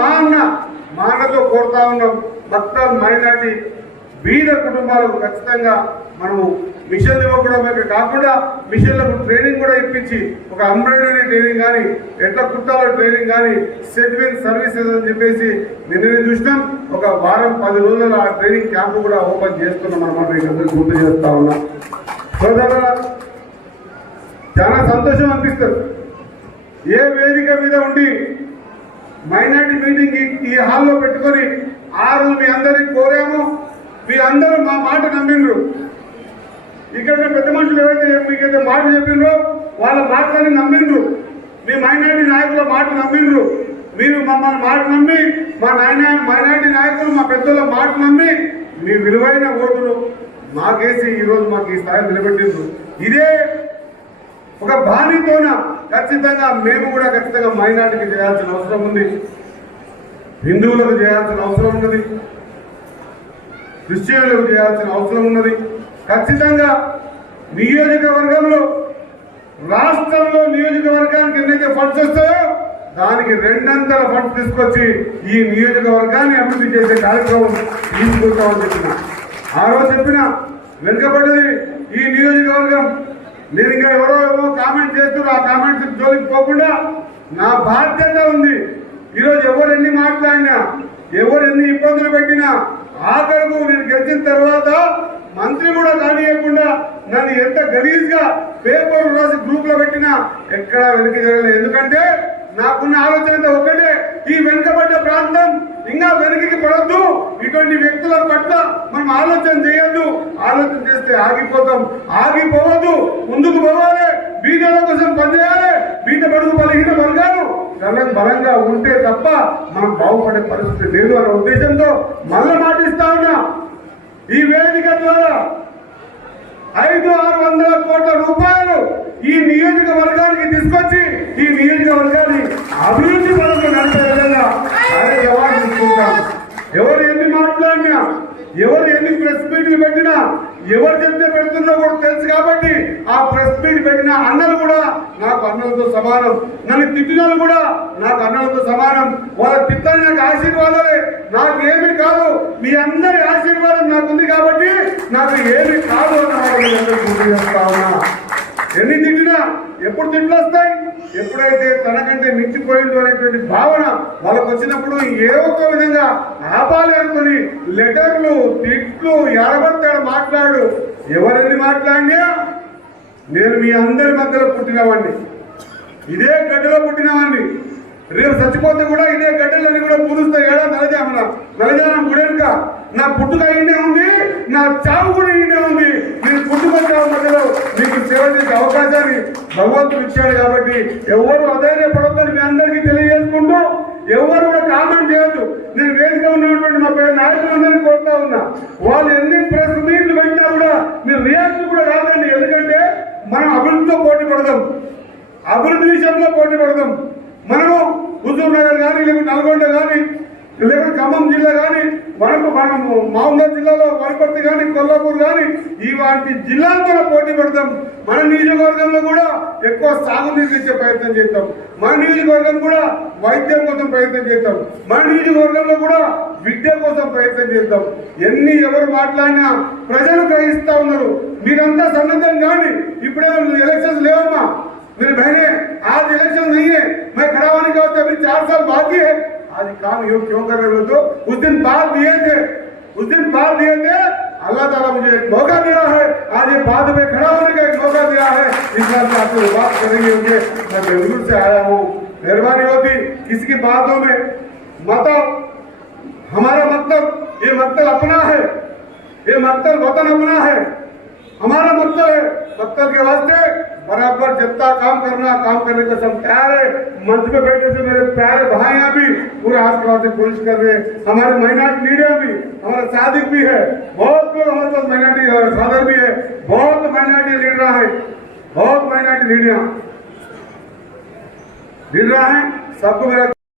మా అన్న మా అన్నతో కోరుతా ఉన్న భక్త మైనార్టీ బీద కుటుంబాలకు ఖచ్చితంగా మనము మిషన్లు ఇవ్వకూడదు. మీకు కాకుండా మిషన్లకు ట్రైనింగ్ కూడా ఇప్పించి ఒక అంబ్రాయిడరీ ట్రైనింగ్ కానీ ఎట్లా కుట్టాలో ట్రైనింగ్ కానీ సెట్విన్ సర్వీసెస్ అని చెప్పేసి నిన్న చూసినాం. ఒక వారం పది రోజుల ఆ ట్రైనింగ్ క్యాంప్ కూడా ఓపెన్ చేస్తున్నాం అనమాట ఇక్కడ గుర్తు చేస్తా ఉన్నాం. సోదరుల చాలా సంతోషం అనిపిస్తుంది. ఏ వేదిక మీద ఉండి మైనార్టీ మీటింగ్ ఈ- హాల్లో పెట్టుకొని ఆ రోజు మీ అందరికి కోరాము. మీ అందరూ మా మాట నమ్మిండ్రు. ఇక్కడ పెద్ద మనుషులు ఎవరైతే మీకైతే మాట చెప్పిండ్రో వాళ్ళ మాటలని నమ్మిండ్రు. మీ మైనార్టీ నాయకుల మాట నమ్మిండ్రు. మీరు మమ్మల్ని మాట నమ్మి మా నాయన మైనార్టీ నాయకులు మా పెద్దల మాట నమ్మి మీ విలువైన ఓటును మాకేసి ఈరోజు మాకు ఈ స్థాయి నిలబెట్టిండ్రు. ఇదే ఒక బాణితోన ఖచ్చితంగా మేము కూడా ఖచ్చితంగా మైనార్టీకి చేయాల్సిన అవసరం ఉంది. హిందువులకు చేయాల్సిన అవసరం ఉన్నది. క్రిస్టియన్లకు చేయాల్సిన అవసరం ఉన్నది. ఖచ్చితంగా నియోజకవర్గంలో రాష్ట్రంలో నియోజకవర్గానికి ఎన్నైతే ఫండ్స్ వస్తాయో దానికి రెండంతల ఫండ్స్ తీసుకొచ్చి ఈ నియోజకవర్గాన్ని అభివృద్ధి చేసే కార్యక్రమం తీసుకుంటామని చెప్పిన. ఆ రోజు చెప్పిన వెనుకబడ్డది ఈ నియోజకవర్గం. నేను ఇంకా ఎవరో ఏమో కామెంట్ చేస్తున్నారు ఆ కామెంట్స్ జోలికి పోకుండా నా బాధ్యత ఉంది. ఈరోజు ఎవరు ఎన్ని మాట్లాడినా ఎవరు ఎన్ని ఇబ్బందులు పెట్టినా ఆఖరకు నేను గెలిచిన తర్వాత మంత్రి కూడా కానియకుండా నన్ను ఎంత గలీజ్గా పేపర్ రాసి గ్రూప్లో పెట్టినా ఎక్కడా వెనక్కి జరగలేదు. ఎందుకంటే నాకున్న ఆలోచన ఒకటే ఈ వెనుకబడ్డ ప్రాంతం ఇంకా వెనక్కి పడద్దు. ఇటువంటి వ్యక్తుల పట్ల మనం ఆలోచన చేయొద్దు. ఆలోచన చేస్తే ఆగిపోతాం. ఆగిపోవద్దు. ముందుకు పోవాలి. బీదల కోసం పనిచేయాలి. బీద బడుగు బలహీన వర్గాలు బలం బలంగా ఉంటే తప్ప మనం బాగుపడే పరిస్థితి లేదు అనే ఉద్దేశంతో మళ్ళా మాటిస్తా ఉన్నా. ఈ వేదిక ద్వారా ఐదు ఆరు వందల కోట్ల రూపాయలు ఈ నియోజకవర్గానికి తీసుకొచ్చి ఈ నియోజకవర్గాన్ని అభివృద్ధి పనులు నడిపే విధంగా ఆయన జవాబు తీసుకుంటాం ఎవరు ఎన్ని మాట్లాడినా ఎవరు ఎన్ని ప్రెస్ మీట్లు పెట్టినా ఎవరు చెప్తే పెడుతున్నా కూడా తెలుసు కాబట్టి ఆ ప్రెస్ మీట్ పెట్టిన అన్నలు కూడా నాకు అన్నలతో సమానం. నన్ను తిట్టినలు కూడా నాకు అన్నలతో సమానం. వాళ్ళ తిట్టని నాకు ఆశీర్వాదాలే. నాకు ఏమి కాదు. మీ అందరి ఆశీర్వాదం నాకుంది కాబట్టి నాకు ఏమి కాదు అన్న మాట మీ అందరికీ గుర్తు చేస్తా ఉన్నా ఎన్ని తిట్టినా ఎప్పుడు తిట్లు వస్తాయి? ఎప్పుడైతే తనకంటే మించిపోయిండు అనేటువంటి భావన వాళ్ళకు వచ్చినప్పుడు ఏ ఒక్క విధంగా ఆపాలి అనుకుని లెటర్లు తిట్లు ఎరబడతాడు మాట్లాడు. ఎవరని మాట్లాడినా నేను మీ అందరి మధ్యలో పుట్టినవాడిని ఇదే గడ్డలో పుట్టినవాడిని రేపు చచ్చిపోతే కూడా ఇదే గడ్డలని కూడా పూలుస్తా ఏడా నలజామన? నలజానం గుడెనుక నా పుట్టుక ఇండే ఉంది నా చావు కూడా ఇండే ఉంది. నేను పుట్టుక మధ్యలో. మీకు సేవ చేసే అవకాశాన్ని భగవంతుడు ఇచ్చాడు కాబట్టి ఎవరు అధైర్యపడొద్దని మీ అందరికీ తెలియజేసుకుంటూ ఎవరు కూడా కామెంట్ చేయొద్దు. నేను వేదిక ఉన్నటువంటి మా పేరు నాయకులందరినీ కోరుతా ఉన్నా. వాళ్ళు ఎన్ని ప్రెస్ మీట్లు పెట్టినా కూడా మీరు రియాక్షన్ కూడా కాదండి ఎందుకంటే మనం అభివృద్ధితో పోటీ పడదాం. అభివృద్ధి విషయంలో పోటీ పడదాం. మనము హుజూర్ నగర్ కానీ లేకపోతే నల్గొండ కానీ లేకపోతే ఖమ్మం జిల్లా కానీ మనకు మనము మహబూబాద్ జిల్లాలో వనపర్తి కానీ కొల్లాపూర్ కానీ ఇవాటి జిల్లాలతో పోటీ పడతాం మన నియోజకవర్గంలో కూడా ఎక్కువ సాగునీరు ఇచ్చే ప్రయత్నం చేద్దాం మన నియోజకవర్గం కూడా వైద్యం కోసం ప్రయత్నం చేద్దాం మన నియోజకవర్గంలో కూడా విద్య కోసం ప్రయత్నం చేద్దాం ఎన్ని ఎవరు మాట్లాడినా ప్రజలు గ్రహిస్తా ఉన్నారు మీరంతా సన్నద్ధం కానీ ఇప్పుడే ఎలక్షన్స్ లేవమ్మా मेरे बहने आज इलेक्शन नहीं है मैं खड़ा होने के वास्ते अभी चार साल बाकी है आज काम योग क्यों कर रहे हो तो उस दिन बाद दिए थे। उस दिन बाद दिए थे, अल्लाह ताला मुझे एक मौका दिया है। आज ये बाद में खड़ा होने का एक मौका दिया है। इस बार से आपसे बात करेंगे होंगे। मैं बेंगलुरु से आया हूँ। मेहरबानी होती किसी की बातों में? मतलब हमारा मतलब ये मतलब अपना है। ये मतलब वतन अपना है। हमारा मतलब है मतलब के वास्ते बराबर जितना काम करना, काम करने का सब तैयार है मंच पे बैठे से मेरे प्यारे भाई भी पूरे हाथ से कोशिश कर रहे हैं। हमारे माइनॉरिटी लीडर भी, हमारा सादिक भी है। बहुत लोग हमारे पास माइनॉरिटी फादर भी है। बहुत माइनॉरिटी लीडर है। बहुत माइनॉरिटी लीडर। लीडर है। सबको मेरा